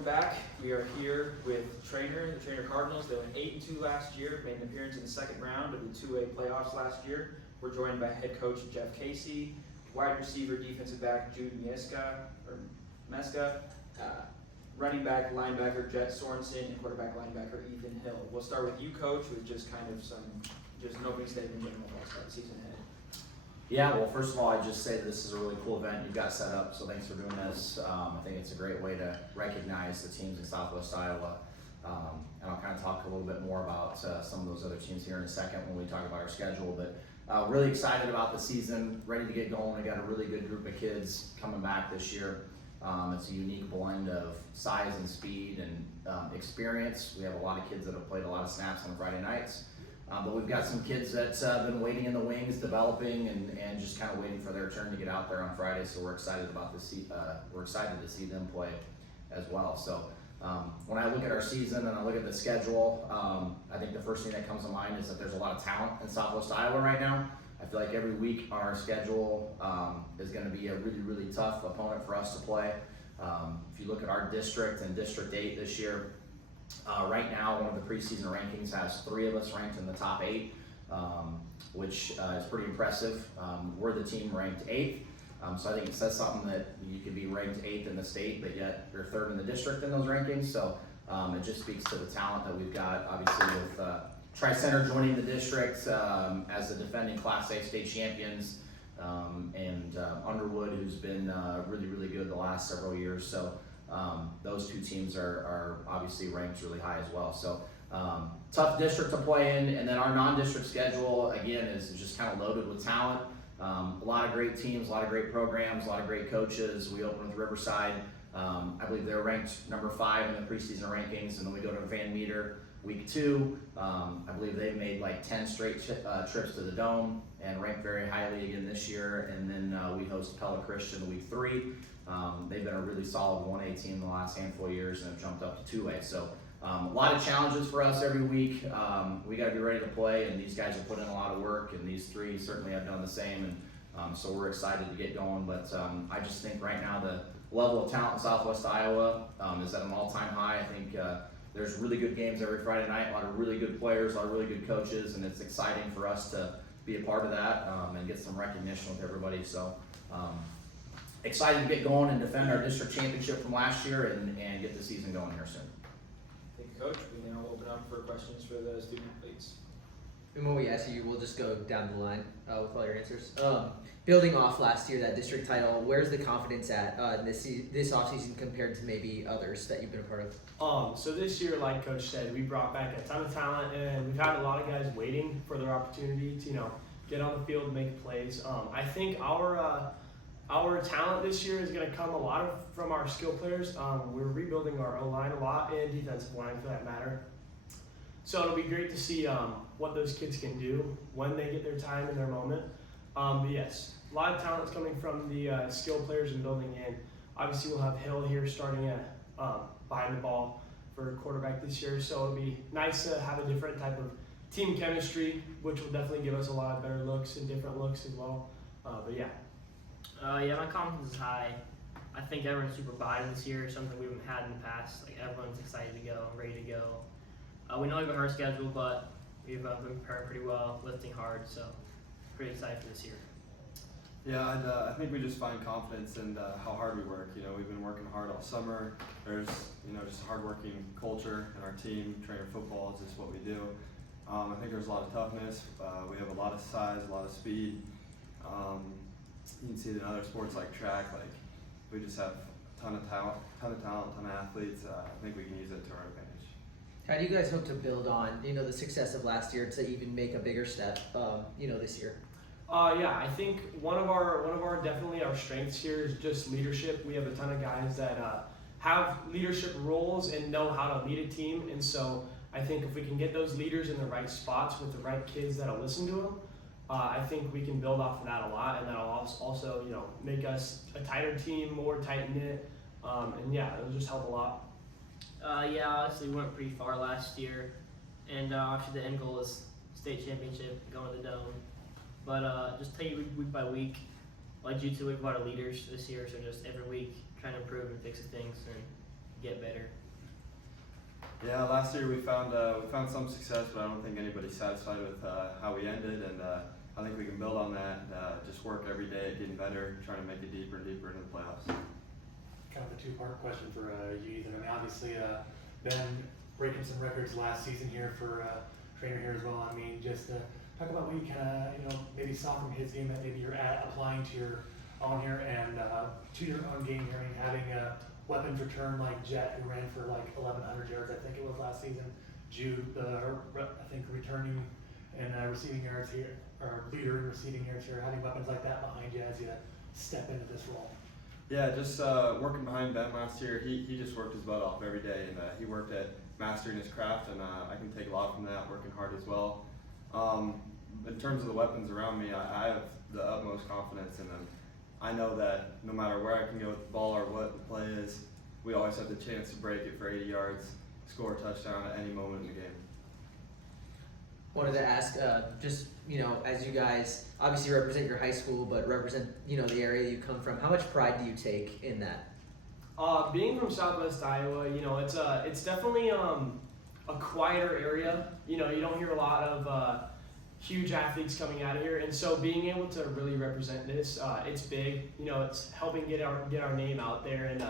welcome back. We are here with Treynor, the Treynor Cardinals. They went 8-2 last year, made an appearance in the second round of the 2A playoffs last year. We're joined by head coach Jeff Casey, wide receiver, defensive back Jude Meska, running back, linebacker Jet Sorensen, and quarterback linebacker Ethan Hill. We'll start with you, Coach, with just kind of an opening statement in general about start the season ahead. Yeah, well, first of all, I just say that this is a really cool event you've got set up, so thanks for doing this. I think it's a great way to recognize the teams in Southwest Iowa, and I'll kind of talk a little bit more about some of those other teams here in a second when we talk about our schedule, but really excited about the season, ready to get going. We got a really good group of kids coming back this year. It's a unique blend of size and speed and experience. We have a lot of kids that have played a lot of snaps on Friday nights. But we've got some kids that have been waiting in the wings, developing, and just kind of waiting for their turn to get out there on Friday. So we're excited about we're excited to see them play as well. So when I look at our season and I look at the schedule, I think the first thing that comes to mind is that there's a lot of talent in Southwest Iowa right now. I feel like every week on our schedule is going to be a really, really tough opponent for us to play. If you look at our district and District 8 this year, right now, one of the preseason rankings has 3 of us ranked in the top 8, which is pretty impressive. We're the team ranked 8th, so I think it says something that you could be ranked 8th in the state, but yet you're 3rd in the district in those rankings. So it just speaks to the talent that we've got, obviously, with Tri-Center joining the district as the defending Class A state champions, and Underwood, who's been really, really good the last several years. So those two teams are obviously ranked really high as well. So tough district to play in, and then our non-district schedule again is just kind of loaded with talent. A lot of great teams, a lot of great programs, a lot of great coaches. We open with Riverside. I believe they're ranked number 5 in the preseason rankings, and then we go to Van Meter week 2. I believe they've made like 10 straight trips to the Dome and ranked very highly again this year. And then we host Pella Christian week 3. They've been a really solid 1A team the last handful of years and have jumped up to 2A. So a lot of challenges for us every week. We got to be ready to play, and these guys have put in a lot of work, and these 3 certainly have done the same. And so we're excited to get going. But I just think right now the level of talent in Southwest Iowa is at an all-time high. I think there's really good games every Friday night, a lot of really good players, a lot of really good coaches, and it's exciting for us to be a part of that and get some recognition with everybody. So excited to get going and defend our district championship from last year and get the season going here soon. Thank you, Coach. We now open up for questions for the student athletes. And when we ask you, we'll just go down the line with all your answers. Building off last year, that district title, where's the confidence at this offseason compared to maybe others that you've been a part of? So this year, like Coach said, we brought back a ton of talent, and we've had a lot of guys waiting for their opportunity to, get on the field and make plays. I think our talent this year is going to come a lot from our skill players. We're rebuilding our O-line a lot, and defensive line for that matter. So it'll be great to see what those kids can do when they get their time and their moment. But yes, a lot of talent's coming from the skill players and building in. Obviously, we'll have Hill here starting at behind the ball for quarterback this year. So it'll be nice to have a different type of team chemistry, which will definitely give us a lot of better looks and different looks as well. But yeah. Yeah, my confidence is high. I think everyone's super buy-in this year, something we haven't had in the past. Like everyone's excited to go, ready to go. We know we have a hard schedule, but we've been preparing pretty well, lifting hard, so pretty excited for this year. Yeah, and I think we just find confidence in how hard we work. We've been working hard all summer. There's, just a hard-working culture in our team. Treynor football is just what we do. I think there's a lot of toughness. We have a lot of size, a lot of speed. You can see it in other sports like track. Like we just have a ton of talent, ton of athletes. I think we can use it to our advantage. How do you guys hope to build on, the success of last year to even make a bigger step, this year? Yeah, I think one of our definitely our strengths here is just leadership. We have a ton of guys that have leadership roles and know how to lead a team, and so I think if we can get those leaders in the right spots with the right kids that'll listen to them, I think we can build off of that a lot, and that'll also make us a tighter team, more tight-knit, and yeah, it'll just help a lot. Yeah, honestly, we went pretty far last year, and obviously the end goal is state championship, going to the Dome. But just take it week by week. Like you two, we've got our leaders this year, so just every week trying to improve and fix things and get better. Yeah, last year we found some success, but I don't think anybody's satisfied with how we ended, and I think we can build on that. Just work every day at getting better, trying to make it deeper and deeper into the playoffs. Kind of a two-part question for you, Ethan. I mean, obviously, Ben breaking some records last season here for Treynor here as well. I mean, just talk about what you kind of, maybe saw from his game that maybe you're applying to your own here and to your own game here. I mean, having a weapons return like Jet, who ran for like 1,100 yards, I think it was last season. Jude, I think returning and receiving yards here, or leader in receiving yards here. Having weapons like that behind you as you step into this role. Yeah, just working behind Ben last year, he just worked his butt off every day, and he worked at mastering his craft, and I can take a lot from that, working hard as well. In terms of the weapons around me, I have the utmost confidence in them. I know that no matter where I can go with the ball or what the play is, we always have the chance to break it for 80 yards, score a touchdown at any moment in the game. Wanted to ask, just, as you guys obviously represent your high school, but represent, the area you come from, how much pride do you take in that? Being from Southwest Iowa, it's definitely a quieter area. You don't hear a lot of huge athletes coming out of here, and so being able to really represent this, it's big. It's helping get our name out there, and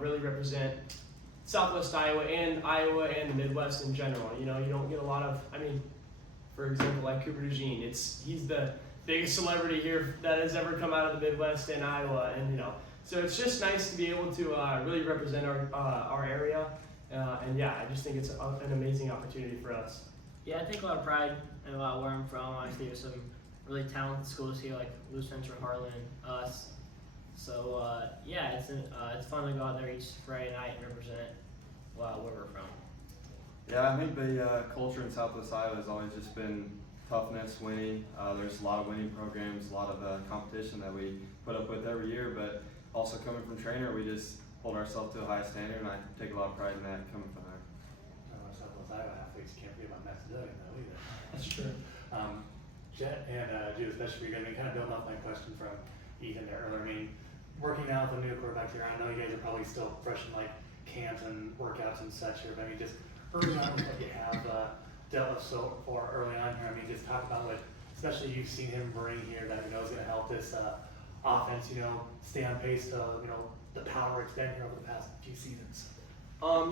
really represent Southwest Iowa and the Midwest in general. You don't get a lot of, for example, like Cooper DeJean. He's the biggest celebrity here that has ever come out of the Midwest and Iowa, and so it's just nice to be able to really represent our area, and yeah, I just think it's an amazing opportunity for us. Yeah, I take a lot of pride in a lot of where I'm from. Obviously, there's some really talented schools here, like Lou Central, Harlan, us. So yeah, it's fun to go out there each Friday night and represent where we're from. Yeah, I think the culture in Southwest Iowa has always just been toughness, winning. There's a lot of winning programs, a lot of competition that we put up with every year, but also coming from Treynor, we just hold ourselves to a high standard, and I take a lot of pride in that coming from there. Southwest Iowa athletes can't forget about Macedonia though either. That's true. Jet and Jude, especially for you guys, kind of building off my question from Ethan there earlier. Working out with the new quarterback here, I know you guys are probably still fresh in like camps and workouts and such here, but just early on with what you have dealt with so far early on here, just talk about what, especially you've seen him bring here that is going to help this offense, stay on pace to, the power it's been here over the past few seasons.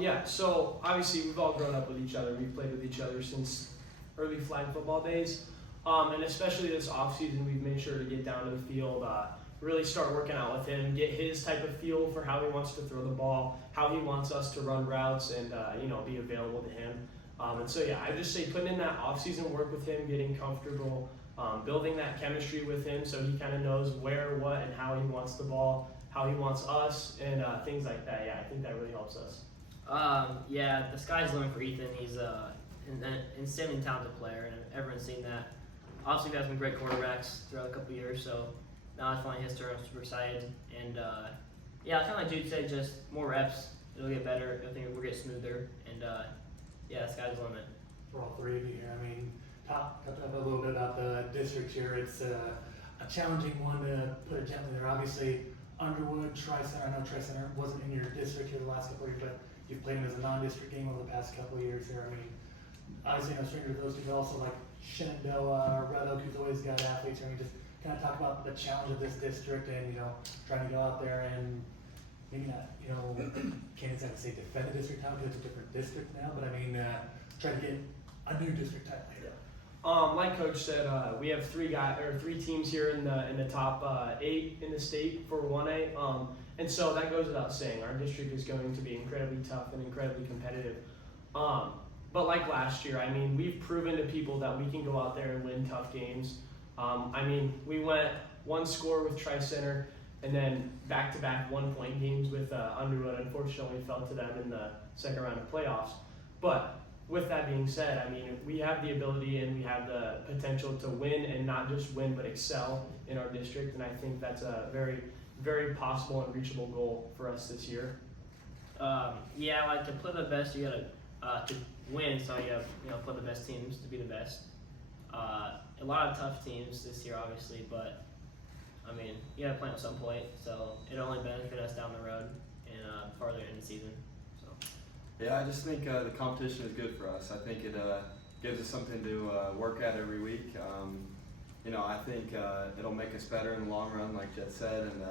Yeah, so obviously we've all grown up with each other. We've played with each other since early flag football days. And especially this offseason, we've made sure to get down to the field, really start working out with him, get his type of feel for how he wants to throw the ball, how he wants us to run routes, and be available to him. And so yeah, I just say putting in that offseason work with him, getting comfortable, building that chemistry with him so he kind of knows where, what, and how he wants the ball, how he wants us, and things like that. Yeah, I think that really helps us. Yeah, the sky's the limit for Ethan. He's an insanely talented player, and everyone's seen that. Obviously, we've had some great quarterbacks throughout a couple of years, so now it's finally his turn. I'm super excited. And yeah, kind of like Jude said, just more reps. It'll get better. I think we'll get smoother. And yeah, the sky's the limit. For all three of you here, talk a little bit about the district here. It's a challenging one to put it gently there. Obviously, Underwood, Tri-Center. I know Tri-Center wasn't in your district here the last couple of years, but you've played them as a non-district game over the past couple of years here. Obviously, no stranger to those two, but also like Shenandoah, Red Oak, who's always got athletes. Just kind of talk about the challenge of this district and, trying to go out there and maybe not, can't exactly say defend the district title because it's a different district now, but try to get a new district title here. Like Coach said, we have three teams here in the top 8 in the state for 1A, and so that goes without saying. Our district is going to be incredibly tough and incredibly competitive. But like last year, we've proven to people that we can go out there and win tough games. We went one score with Tri-Center, and then back-to-back 1-point games with Underwood. Unfortunately, fell to them in the second round of playoffs. But with that being said, we have the ability and we have the potential to win, and not just win, but excel in our district. And I think that's a very, very possible and reachable goal for us this year. Yeah, like to play the best, you gotta to win. So you have play the best teams to be the best. A lot of tough teams this year, obviously, but you gotta play at some point. So it'll only benefit us down the road and farther in the season. Yeah, I just think the competition is good for us. I think it gives us something to work at every week. I think it'll make us better in the long run, like Jet said, and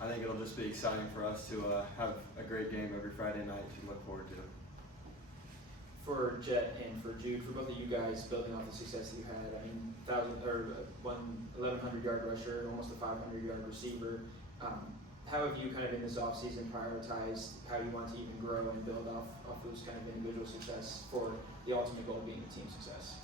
I think it'll just be exciting for us to have a great game every Friday night to look forward to. For Jet and for Jude, for both of you guys, building off the success that you had, I mean, 1,100 yard rusher, almost a 500 yard receiver. How have you kind of in this offseason prioritized how you want to even grow and build off those kind of individual success for the ultimate goal being the team success?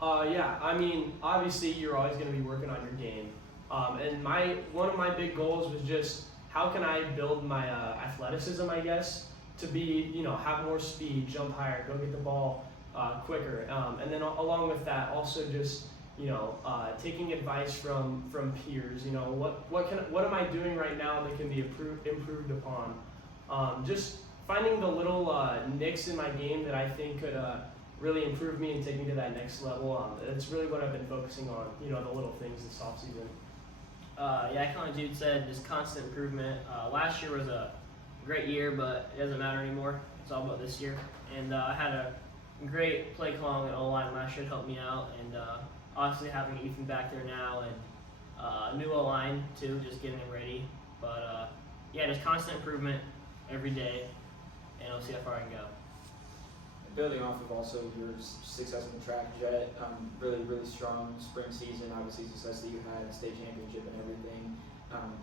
Yeah, I mean, obviously you're always going to be working on your game. And one of my big goals was just how can I build my athleticism, I guess, to be, have more speed, jump higher, go get the ball quicker. And then along with that, also just, taking advice from peers. What am I doing right now that can be improved upon? Just finding the little nicks in my game that I think could really improve me and take me to that next level. That's really what I've been focusing on, the little things this offseason. Yeah, kind of Jude said, just constant improvement. Last year was a great year, but it doesn't matter anymore. It's all about this year. And I had a great play calling and O-line last year to help me out. And obviously having Ethan back there now and new O-line too, just getting him ready. But yeah, just constant improvement every day, and I'll see how far I can go. Building off of also your success on the track, Jet, really strong spring season, obviously success that you had in state championship and everything,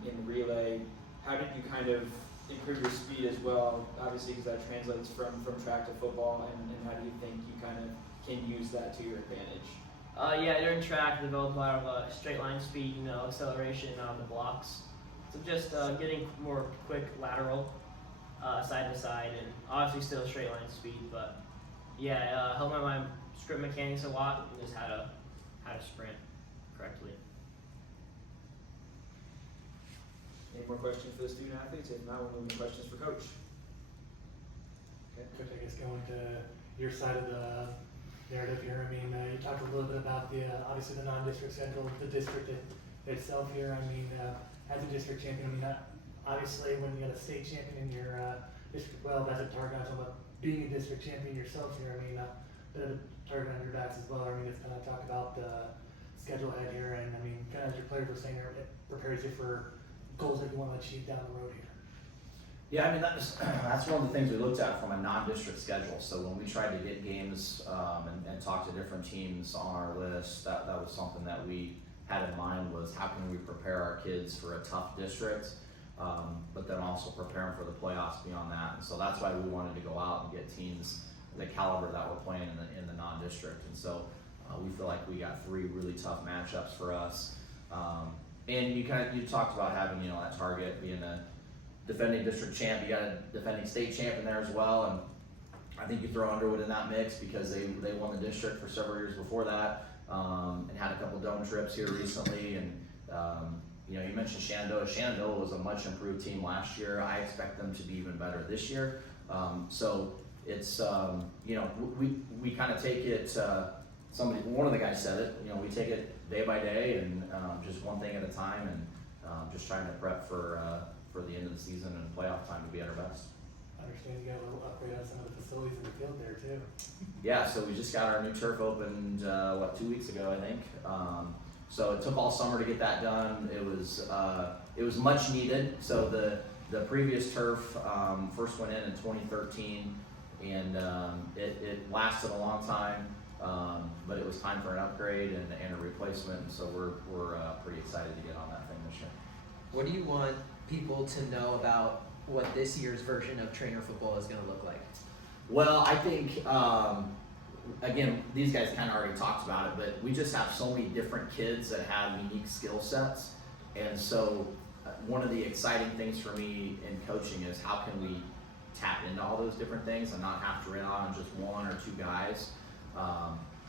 in the relay. How did you kind of improve your speed as well, obviously because that translates from track to football, and how do you think you kind of can use that to your advantage? Yeah, during track, I developed a lot of straight line speed, acceleration out of the blocks. So just getting more quick lateral, side to side, and obviously still straight line speed, but yeah, helped my script mechanics a lot, and just how to sprint correctly. Any more questions for the student athletes? If not, we'll move to questions for Coach. Coach, I guess going to your side of the narrative here, I mean, you talked a little bit about obviously the non-district schedule, the district itself here. I mean, as a district champion, I mean, obviously when you got a state champion in your district 12, as a target, I'm talking about being a district champion yourself here. I mean, a bit of a target on your backs as well. I mean, it's kind of talk about the schedule ahead here, and I mean, kind of as your players were saying, it prepares you for goals that you want to achieve down the road here. Yeah, I mean, that's one of the things we looked at from a non-district schedule. So when we tried to get games and talk to different teams on our list, that was something that we had in mind, was how can we prepare our kids for a tough district, but then also prepare them for the playoffs beyond that. And so that's why we wanted to go out and get teams the caliber that we're playing in the non-district. And so we feel like we got 3 really tough matchups for us. And you talked about having that target being a defending district champ. You got a defending state champ in there as well, and I think you throw Underwood in that mix because they won the district for several years before that, and had a couple dome trips here recently. And you mentioned Shenandoah. Shenandoah was a much improved team last year. I expect them to be even better this year. So it's we kind of take it. One of the guys said it. We take it day by day and just one thing at a time, and just trying to prep for the end of the season and playoff time to be at our best. I understand you got a little upgrade on some of the facilities in the field there too. Yeah, so we just got our new turf opened 2 weeks ago, I think. So it took all summer to get that done. It was much needed. So the previous turf first went in 2013, and it lasted a long time. But it was time for an upgrade and a replacement, and so we're pretty excited to get on that thing this year. What do you want people to know about what this year's version of Treynor football is going to look like? Well, I think, again, these guys kind of already talked about it, but we just have so many different kids that have unique skill sets. And so one of the exciting things for me in coaching is how can we tap into all those different things and not have to rely on just 1 or 2 guys.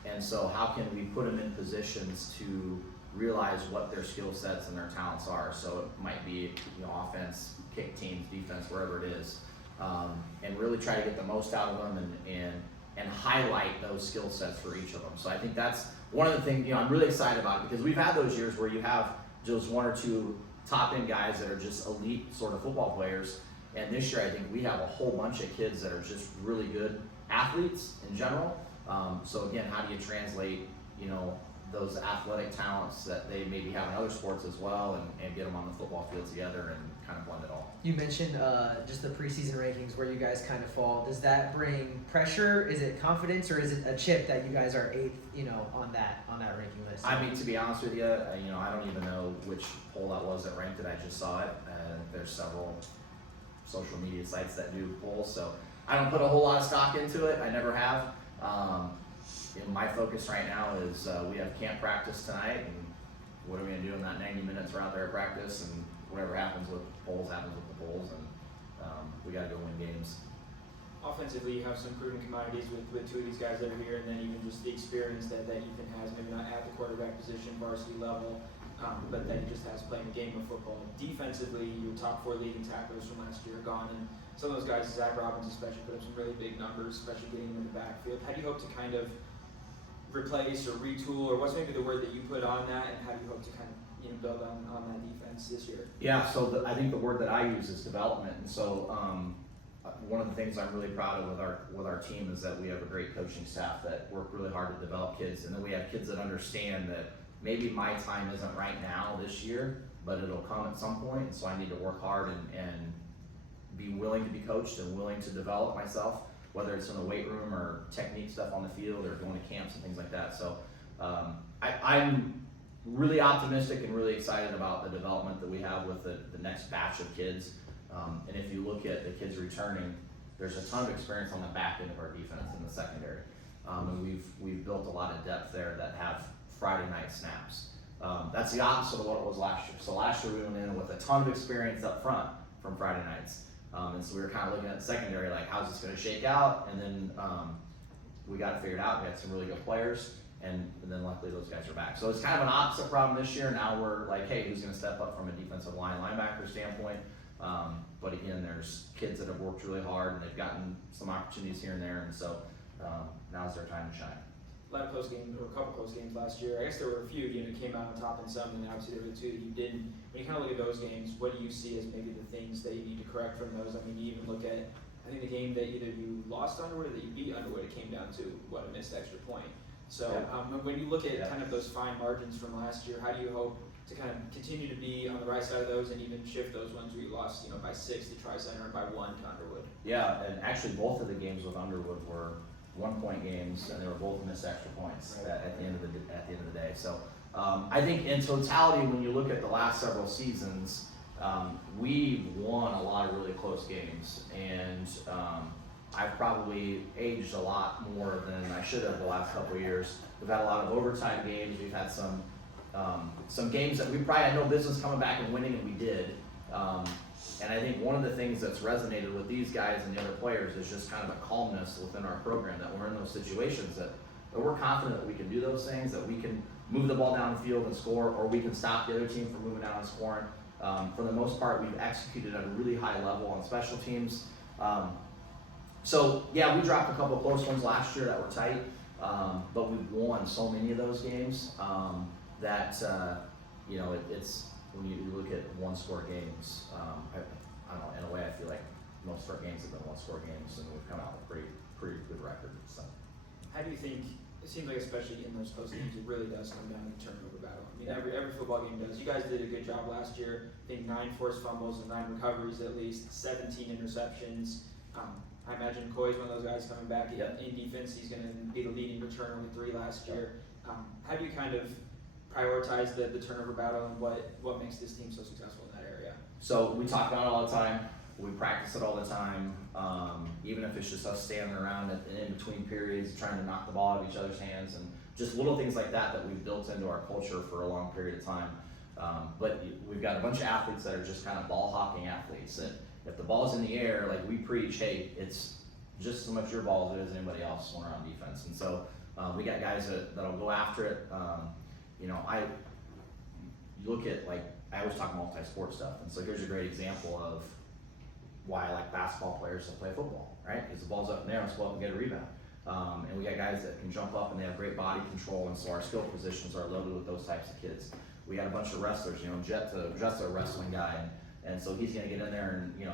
And so how can we put them in positions to realize what their skill sets and their talents are. So it might be offense, kick teams, defense, wherever it is, and really try to get the most out of them and highlight those skill sets for each of them. So I think that's one of the things I'm really excited about it, because we've had those years where you have just 1 or 2 top end guys that are just elite sort of football players, And this year, I think we have a whole bunch of kids that are just really good athletes in general. So again, how do you translate, those athletic talents that they maybe have in other sports as well, and get them on the football field together and kind of blend it all. You mentioned just the preseason rankings where you guys kind of fall. Does that bring pressure? Is it confidence, or is it a chip that you guys are 8th, on that ranking list? I mean, to be honest with you, I don't even know which poll that was that ranked it. I just saw it. There's several social media sites that do polls, so I don't put a whole lot of stock into it. I never have. My focus right now is we have camp practice tonight, and what are we going to do in that 90 minutes we're out there at practice, and whatever happens with the polls happens with the polls, and we got to go win games. Offensively, you have some proven commodities with two of these guys that are here, and then even just the experience that Ethan has, maybe not at the quarterback position, varsity level, but that he just has playing the game of football. Defensively, your top 4 leading tacklers from last year are gone, and some of those guys, Zach Robbins especially, put up some really big numbers, especially getting him in the backfield. How do you hope to kind of replace or retool, or what's maybe the word that you put on that, and how do you hope to kind of build on that defense this year? Yeah, so I think the word that I use is development, and so one of the things I'm really proud of with our team is that we have a great coaching staff that work really hard to develop kids, and then we have kids that understand that maybe my time isn't right now this year, but it'll come at some point, and so I need to work hard and be willing to be coached and willing to develop myself, whether it's in the weight room or technique stuff on the field or going to camps and things like that. So I'm really optimistic and really excited about the development that we have with the next batch of kids. And if you look at the kids returning, there's a ton of experience on the back end of our defense in the secondary. And we've built a lot of depth there that have Friday night snaps. That's the opposite of what it was last year. So last year we went in with a ton of experience up front from Friday nights. And so we were kind of looking at the secondary, like, how's this going to shake out? And then we got it figured out. We had some really good players, and then luckily those guys are back. So it's kind of an opposite problem this year. Now we're like, hey, who's going to step up from a defensive linebacker standpoint? But again, there's kids that have worked really hard, and they've gotten some opportunities here and there, and so now's their time to shine. A lot of close games, or a couple close games last year. I guess there were a few that came out on top in some, and obviously there were the 2 that you didn't. When you kind of look at those games, what do you see as maybe the things that you need to correct from those? I mean, you even look at, I think the game that either you lost Underwood or that you beat Underwood, it came down to a missed extra point. So when you look at kind of those fine margins from last year, how do you hope to kind of continue to be on the right side of those and even shift those ones where you lost, by 6 to Tri-Center and by 1 to Underwood? Yeah, and actually both of the games with Underwood were 1-point games, and they were both missed extra points at the end of the day. So I think in totality, when you look at the last several seasons, we've won a lot of really close games, and I've probably aged a lot more than I should have the last couple of years. We've had a lot of overtime games. We've had some games that we probably had no business coming back and winning, and we did. And I think one of the things that's resonated with these guys and the other players is just kind of a calmness within our program, that we're in those situations that we're confident that we can do those things, that we can move the ball down the field and score, or we can stop the other team from moving down and scoring. For the most part, we've executed at a really high level on special teams. So yeah, we dropped a couple of close ones last year that were tight, but we've won so many of those games that it's when you look at 1-score games. I don't know. In a way, I feel like most of our games have been 1-score games, and we've come out with pretty good record. So, how do you think? It seems like especially in those close games, it really does come down to the turnover battle. I mean, every football game does. You guys did a good job last year. I think 9 forced fumbles and 9 recoveries at least, 17 interceptions. I imagine Coy's one of those guys coming back in defense. He's going to be the leading returner with 3 last year. How do you kind of prioritize the turnover battle, and what makes this team so successful in that area? So we talk about it all the time. We practice it all the time. Even if it's just us standing around in between periods trying to knock the ball out of each other's hands, and just little things like that we've built into our culture for a long period of time. But we've got a bunch of athletes that are just kind of ball hawking athletes. And if the ball's in the air, like we preach, hey, it's just as much your ball as it is anybody else when we're on defense. And so we got guys that'll go after it. You look at, like, I always talk multi-sport stuff, and so here's a great example of why I like basketball players to play football, right? Because the ball's up in there, let's go up and get a rebound. And we got guys that can jump up and they have great body control, and so our skill positions are loaded with those types of kids. We got a bunch of wrestlers, Jet's a wrestling guy, and so he's gonna get in there and,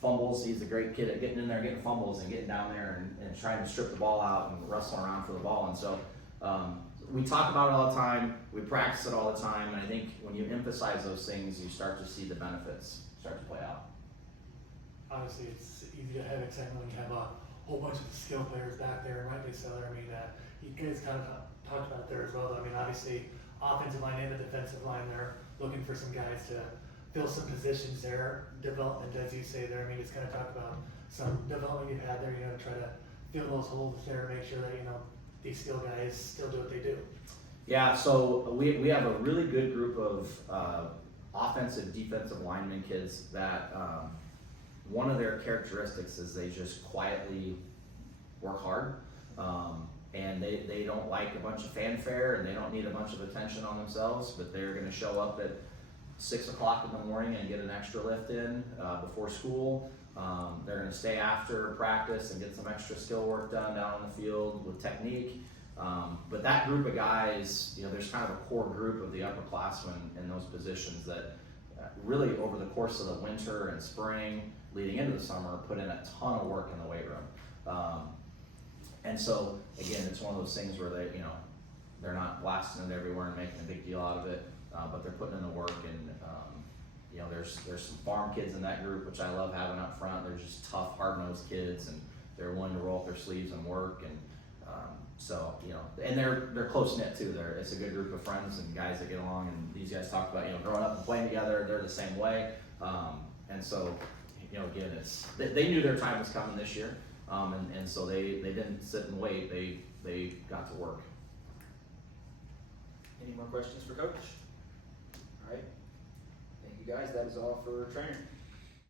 fumbles. He's a great kid at getting in there, getting fumbles, and getting down there and trying to strip the ball out and wrestling around for the ball. And so we talk about it all the time. We practice it all the time. And I think when you emphasize those things, you start to see the benefits start to play out. Obviously, it's easy to have excitement when you have a whole bunch of skill players back there, and rightly so. I mean, you guys kind of talked about it there as well. I mean, obviously, offensive line and the defensive line, they're looking for some guys to fill some positions there. Development, as you say there. I mean, it's kind of talk about some development you've had there. You know, to try to fill those holes there, make sure that these skill guys still do what they do. Yeah, so we have a really good group of offensive, defensive lineman kids that one of their characteristics is they just quietly work hard. And they don't like a bunch of fanfare, and they don't need a bunch of attention on themselves, but they're going to show up at 6 o'clock in the morning and get an extra lift in before school. They're going to stay after practice and get some extra skill work done down on the field with technique. But that group of guys, there's kind of a core group of the upperclassmen in those positions that really over the course of the winter and spring leading into the summer put in a ton of work in the weight room. And so again, it's one of those things where they're not blasting it everywhere and making a big deal out of it, but they're putting in the work. And there's some farm kids in that group, which I love having up front. They're just tough, hard-nosed kids, and they're willing to roll up their sleeves and work. And and they're close knit too. It's a good group of friends and guys that get along. And these guys talk about growing up and playing together. They're the same way. And so again, they knew their time was coming this year. And so they didn't sit and wait. They got to work. Any more questions for Coach? All right. Thank you guys. That is all for Treynor.